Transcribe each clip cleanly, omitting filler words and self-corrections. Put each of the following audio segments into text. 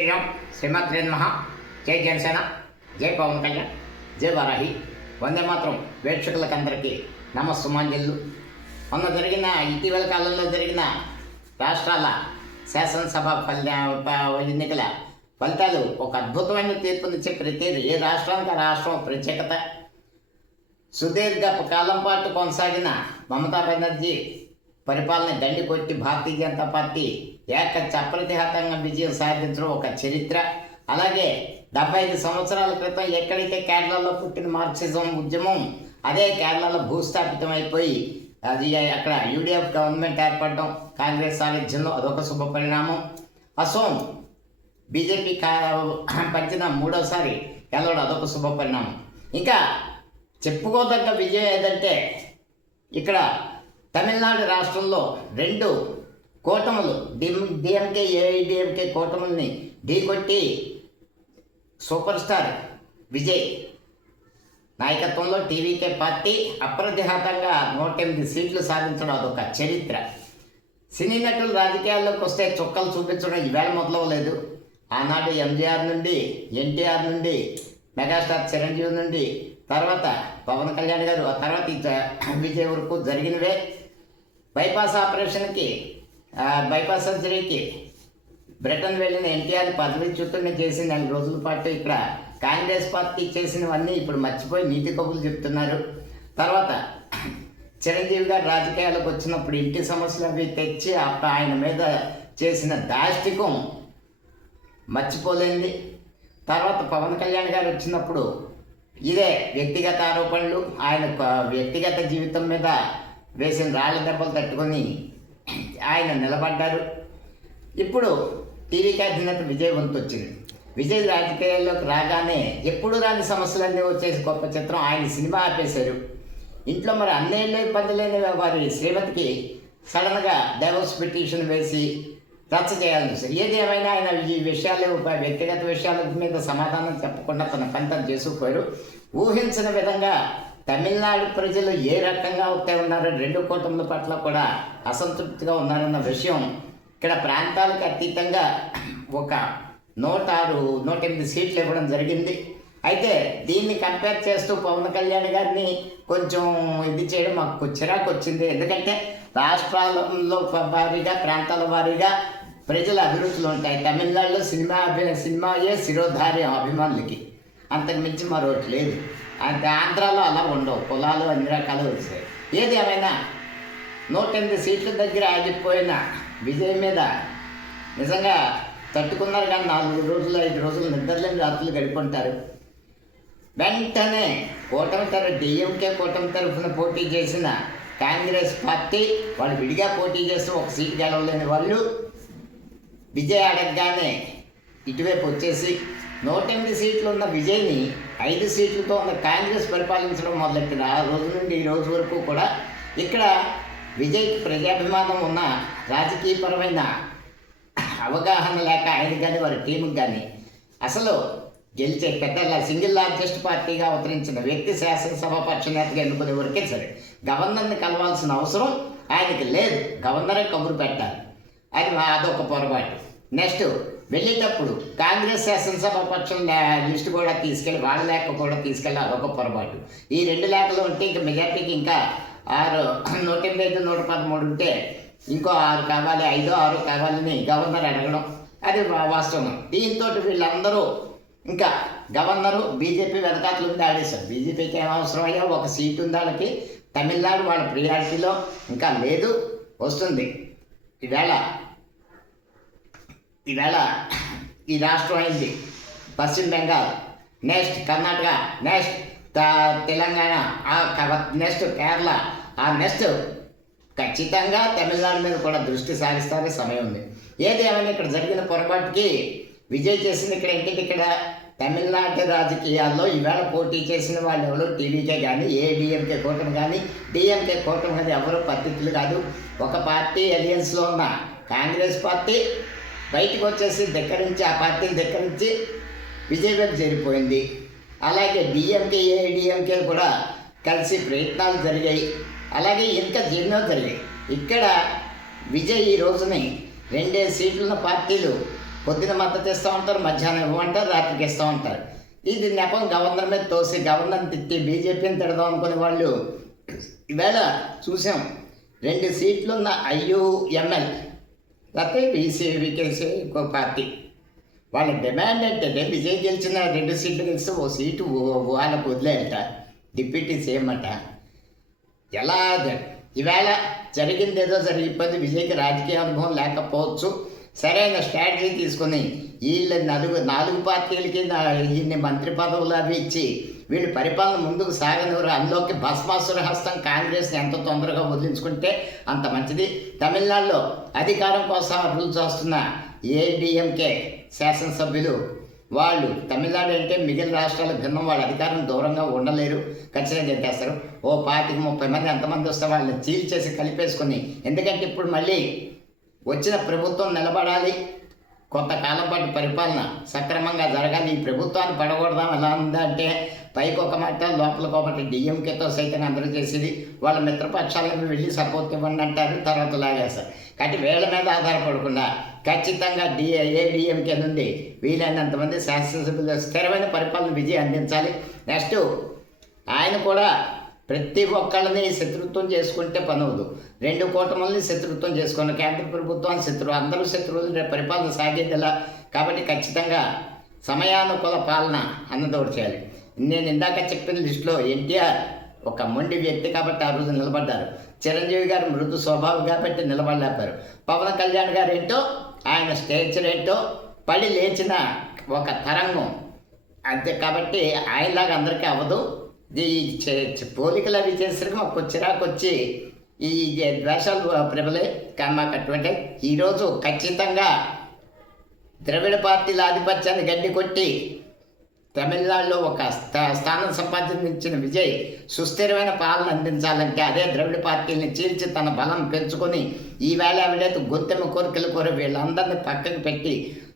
శ్రీమద్ మహా జై జనసేన, జై పవన్ కళ్యాణ్, జై వారాహి, వందే మాత్రం వీక్షకులకందరికీ నమస్సుమాంజలు. ఇటీవల కాలంలో జరిగిన రాష్ట్రాల శాసనసభ ఎన్నికల ఫలితాలు ఒక అద్భుతమైన తీర్పునిచ్చే ప్రతి ఏ రాష్ట్రానికి ఆ రాష్ట్రం ప్రత్యేకత. సుదీర్ఘ కాలం పాటు కొనసాగిన మమతా బెనర్జీ పరిపాలన దండి కొట్టి భారతీయ జనతా పార్టీ అప్రతిహతంగా విజయం సాధించడం ఒక చరిత్ర. అలాగే 75 సంవత్సరాల క్రితం ఎక్కడైతే కేరళలో పుట్టిన మార్క్సిజం ఉద్యమం అదే కేరళలో భూస్థాపితం అయిపోయి అది అక్కడ యూడీఎఫ్ గవర్నమెంట్ ఏర్పడడం కాంగ్రెస్ సారథ్యంలో అదొక శుభ పరిణామం. అసోం బీజేపీ పంచిన మూడోసారి గెలవడం అదొక శుభ పరిణామం. ఇంకా చెప్పుకోదగ్గ విజయం ఏదంటే ఇక్కడ తమిళనాడు రాష్ట్రంలో 2 కూటములు డిఎంకే ఏఐడిఎంకే కూటముల్ని ఢీకొట్టి సూపర్ స్టార్ విజయ్ నాయకత్వంలో టీవీకే పార్టీ అప్రతిహతంగా 108 సీట్లు సాధించడం అదొక చరిత్ర. సినీ నటులు రాజకీయాల్లోకి వస్తే చుక్కలు చూపించడం ఈవేళ మొదలవలేదు. ఆనాడు ఎంజీఆర్ నుండి, ఎన్టీఆర్ నుండి, మెగాస్టార్ చిరంజీవి నుండి, తర్వాత పవన్ కళ్యాణ్ గారు, ఆ తర్వాత విజయ్ వరకు జరిగినవే. బైపాస్ సర్జరీకి బ్రిటన్ వెళ్ళిన ఎన్టీఆర్ పదవీచ్యుతుడిని చేసి 4 రోజుల పాటు ఇక్కడ కాంగ్రెస్ పార్టీ చేసినవన్నీ ఇప్పుడు మర్చిపోయి నీతి కబుర్లు చెప్తున్నారు. తర్వాత చిరంజీవి గారు రాజకీయాలకు వచ్చినప్పుడు ఇంటి సమస్యలు అవి తెచ్చి ఆయన మీద చేసిన దాష్టికం మర్చిపోలేంది. తర్వాత పవన్ కళ్యాణ్ గారు వచ్చినప్పుడు ఇదే వ్యక్తిగత ఆరోపణలు, ఆయన వ్యక్తిగత జీవితం మీద వేసిన రాళ్ళ దెబ్బలు తట్టుకొని ఆయన నిలబడ్డారు. ఇప్పుడు టీవీకి అధినేత విజయ్ వంతు వచ్చింది. విజయ్ రాజకీయాల్లోకి రాగానే ఎప్పుడు రాని సమస్యలన్నీ వచ్చేసి గొప్ప చిత్రం. ఆయన సినిమా ఆపేశారు. ఇంట్లో మరి అన్నేళ్ళు ఇబ్బంది లేని వారి శ్రీమతికి సడన్గా డైవోర్స్ పిటిషన్ వేసి రచ్చ చేయాలని చూశారు. ఏది ఏమైనా ఆయన ఈ విషయాలు వ్యక్తిగత విషయాల మీద సమాధానం చెప్పకుండా తన పని తను చేసుకుపోయారు. ఊహించిన విధంగా తమిళనాడు ప్రజలు ఏ రకంగా అవుతే ఉన్నారో 2 కూటముల పట్ల కూడా అసంతృప్తిగా ఉన్నారన్న విషయం ఇక్కడ ప్రాంతాలకు అతీతంగా ఒక 108 సీట్లు ఇవ్వడం జరిగింది. అయితే దీన్ని కంపేర్ చేస్తూ పవన్ కళ్యాణ్ గారిని కొంచెం ఇది చేయడం మాకు చిరాకు వచ్చింది. ఎందుకంటే రాష్ట్రాలలో వారీగా, ప్రాంతాల వారీగా ప్రజల అభిరుచులు ఉంటాయి. తమిళనాడులో సినిమాయే శిరోధారి అభిమానులకి, అంతకు మించి మరొకటి లేదు. ఆంధ్రాలో అలా ఉండవు, కులాలు అన్ని రకాలు వచ్చాయి. ఏది ఏమైనా 108 సీట్ల దగ్గర ఆగిపోయిన విజయ్ మీద నిజంగా తట్టుకున్నారు. కానీ 4 రోజులు 5 రోజులు నిద్రలేని రాత్రులు గడిపుంటారు. వెంటనే డిఎంకే కూటమి తరఫున పోటీ చేసిన కాంగ్రెస్ పార్టీ వాళ్ళు విడిగా పోటీ చేస్తూ 1 సీటు గెలవలేని వాళ్ళు విజయ్ అడగగానే ఇటువైపు వచ్చేసి 108 సీట్లు ఉన్న విజయ్ని 5 సీట్లతో ఉన్న కాంగ్రెస్ పరిపాలించడం మొదలెట్టిన ఆ రోజు నుండి ఈ రోజు వరకు కూడా ఇక్కడ విజయ్కి ప్రజాభిమానం ఉన్న రాజకీయపరమైన అవగాహన లేక ఆయన కానీ వారి టీంకి కానీ అసలు గెలిచే సింగిల్ లార్జెస్ట్ పార్టీగా అవతరించిన వ్యక్తి శాసనసభ పక్ష నేతగా ఎన్నుకునే వరకే సరే. గవర్నర్ని కలవాల్సిన అవసరం ఆయనకి లేదు. గవర్నరే కబురు పెట్టాలి. అదొక పొరపాటు. నెక్స్ట్ వెళ్ళేటప్పుడు కాంగ్రెస్ శాసనసభ పక్షం లిస్టు కూడా తీసుకెళ్ళి వాళ్ళ లేఖ కూడా తీసుకెళ్ళి అదొక పొరపాటు. ఈ 2 లేఖలు ఉంటే ఇంకా మెజార్టీకి ఇంకా 185, 113 ఉంటే ఇంకో 6 కావాలి, 5, 6 కావాలని గవర్నర్ అడగడం అది వాస్తవం. దీంతో వీళ్ళందరూ ఇంకా గవర్నరు బీజేపీ వెనకాతలు ఉంది ఆడేశారు. బీజేపీకి ఏమవసరం అయ్యా, 1 సీటు ఉంది వాళ్ళకి. తమిళనాడు వాళ్ళ ప్రియారిటీలో ఇంకా లేదు, వస్తుంది. ఈవేళ ఈ రాష్ట్రం అయింది. పశ్చిమ Bengal, next Karnataka, next Telangana, next Kerala, next ఖచ్చితంగా తమిళనాడు మీద కూడా దృష్టి సారిస్తారే సమయం ఉంది. ఏది ఏమైనా ఇక్కడ జరిగిన పొరపాటుకి విజయ్ చేసింది ఇక్కడ తమిళనాడు రాజకీయాల్లో ఈవేళ పోటీ చేసిన వాళ్ళు ఎవరు టీవీకే కానీ, ఏఐడిఎంకే కూటమి కానీ, డిఎంకే కూటమి కానీ ఎవరు పద్ధతులు కాదు. ఒక పార్టీ అలియన్స్లో ఉన్న కాంగ్రెస్ పార్టీ బయటకు వచ్చేసి ఆ పార్టీని ధిక్కరించి విజయ్ వైపు చేరిపోయింది. అలాగే డిఎంకే ఏఐడిఎంకే కూడా కలిసి ప్రయత్నాలు జరిగాయి. అలాగే ఇంకా ఎన్నో జరిగాయి. ఇక్కడ విజయ్ ఈ రోజుని 2 సీట్లున్న పార్టీలు పొద్దున మద్దతు ఇస్తూ ఉంటారు, మధ్యాహ్నం ఇవ్వమంటారు, రాత్రికి ఇస్తూ ఉంటారు. ఇది నెపం గవర్నర్ మీద తోసి గవర్నర్ని తిట్టి బీజేపీని తిడదాం అనుకునే వాళ్ళు ఈవేళ చూసాం. 2 సీట్లున్న IUML లేకపోతే VKC ఇంకో పార్టీ వాళ్ళ డిమాండ్ ఏంటంటే విజయ్ గెలిచిన 2 సీట్లు గెలిస్తే ఓ సీటు వాళ్ళకు వదిలేయట, డిప్యూటీ సీఎం అట. ఎలా ఈవేళ జరిగింది ఏదో జరిగిపోయింది. విజయ్కి రాజకీయ అనుభవం లేకపోవచ్చు, సరైన స్ట్రాటజీ తీసుకుని వీళ్ళ 4 పార్టీలకి ఇన్ని మంత్రి పదవులు అవి ఇచ్చి వీళ్ళు పరిపాలన ముందుకు సాగనివ్వరు. అందులోకి భస్మాసుర హస్తం కాంగ్రెస్ని ఎంత తొందరగా వదిలించుకుంటే అంత మంచిది. తమిళనాడులో అధికారం కోసం అభివృద్ధి చేస్తున్న ADMK శాసనసభ్యులు వాళ్ళు తమిళనాడు అంటే మిగిలిన రాష్ట్రాల భిన్నం, వాళ్ళ అధికారం దూరంగా ఉండలేరు, ఖచ్చితంగా చెప్పేస్తారు. ఓ 25-30 మంది ఎంతమంది వస్తే వాళ్ళని చీల్చేసి కలిపేసుకుని, ఎందుకంటే ఇప్పుడు మళ్ళీ వచ్చిన ప్రభుత్వం నిలబడాలి, కొంతకాలం పాటు పరిపాలన సక్రమంగా జరగాలి. ఈ ప్రభుత్వాన్ని పడగొడదాం ఎలా ఉందంటే పైకి ఒక మాట లోపలికి ఒకటి DMKతో సైతం అందరూ చేసేది. వాళ్ళ మిత్రపక్షాలను వెళ్ళి సపోర్ట్ ఇవ్వండి అంటారు, తర్వాత లాగేస్తారు. కాబట్టి వీళ్ళ మీద ఆధారపడకుండా ఖచ్చితంగా ADMK నుండి వీలైనంతమంది శాసనసభ్యులు స్థిరమైన పరిపాలన విజయం అందించాలి. నెక్స్ట్ ఆయన కూడా ప్రతి ఒక్కళ్ళని శత్రుత్వం చేసుకుంటే పనవదు. 2 కూటములని శత్రుత్వం చేసుకున్న కేంద్ర ప్రభుత్వాన్ని శత్రువు, అందరూ శత్రువులు, పరిపాలన సాగేదిలా. కాబట్టి ఖచ్చితంగా సమయానుకూల పాలన అన్నది ఒకటి చేయాలి. నేను ఇందాక చెప్పిన లిస్టులో NTR ఒక మొండి వ్యక్తి కాబట్టి ఆ రోజు నిలబడ్డారు. చిరంజీవి గారు మృదు స్వభావం కాబట్టి నిలబడలేపారు. పవన్ కళ్యాణ్ గారు ఏంటో ఆయన స్టేచర్ ఏంటో పడి లేచిన ఒక తరంగం అంతే. కాబట్టి ఆయనలాగా అందరికీ అవ్వదు. ఈ పోలికలు అవి చేసరికి మాకు చిరాకు వచ్చి ఈ ద్వేషాలు ప్రబలే. కానీ మాకు అటువంటి ఈరోజు ఖచ్చితంగా ద్రవిడ పార్టీల ఆధిపత్యాన్ని గడ్డి కొట్టి తమిళనాడులో ఒక స్థానం సంపాదించిన విజయ్ సుస్థిరమైన పాలన అందించాలంటే అదే ద్రవిడ పార్టీని చీల్చి తన బలం పెంచుకొని ఈవేళ ఆవిడైతే గొంతెమ్మ కోరికలు కోరి వీళ్ళందరినీ పక్కకు పెట్టి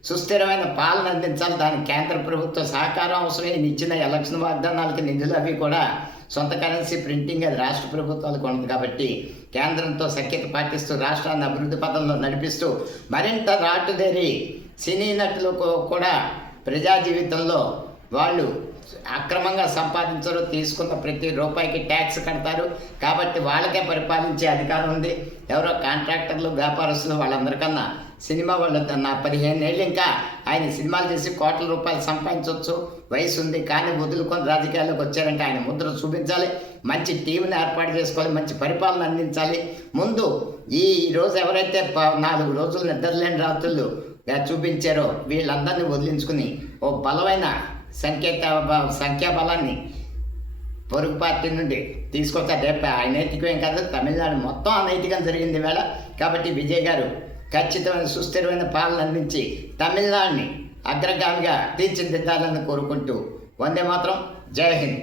సుస్థిరమైన పాలన అందించాలి. దానికి కేంద్ర ప్రభుత్వ సహకారం అవసరం. ఇచ్చిన ఎలక్షన్ వాగ్దానాలకి నిధులు అవి కూడా సొంత కరెన్సీ ప్రింటింగ్ అది రాష్ట్ర ప్రభుత్వాలకు ఉన్నది. కాబట్టి కేంద్రంతో సఖ్యత పాటిస్తూ రాష్ట్రాన్ని అభివృద్ధి పథంలో నడిపిస్తూ మరింత రాటుదేరి సినీ నటులు కూడా ప్రజా జీవితంలో వాళ్ళు అక్రమంగా సంపాదించరు, తీసుకున్న ప్రతి రూపాయికి ట్యాక్స్ కడతారు. కాబట్టి వాళ్ళకే పరిపాలించే అధికారం ఉంది. ఎవరో కాంట్రాక్టర్లు, వ్యాపారస్తులు వాళ్ళందరికన్నా సినిమా వాళ్ళు నా 15 ఏళ్ళు ఇంకా ఆయన సినిమాలు చేసి కోట్ల రూపాయలు సంపాదించవచ్చు, వయసు ఉంది. కానీ వదులుకొని రాజకీయాల్లోకి వచ్చారంటే ఆయన ముద్ర చూపించాలి, మంచి టీంని ఏర్పాటు చేసుకోవాలి, మంచి పరిపాలన అందించాలి. ముందు ఈ రోజు ఎవరైతే 4 రోజులు నిద్రలేని రాత్రులు చూపించారో వీళ్ళందరినీ వదిలించుకుని ఓ బలమైన సంఖ్యాబలాన్ని పొరుగు పార్టీ నుండి తీసుకొచ్చారు. రేపు అనైతికమేం కాదు, తమిళనాడు మొత్తం అనైతికం జరిగింది వేళ. కాబట్టి విజయ్ గారు ఖచ్చితమైన సుస్థిరమైన పాలన అందించి తమిళనాడుని అగ్రగామిగా తీర్చిదిద్దాలని కోరుకుంటూ వందే మాత్రం, జై హింద్.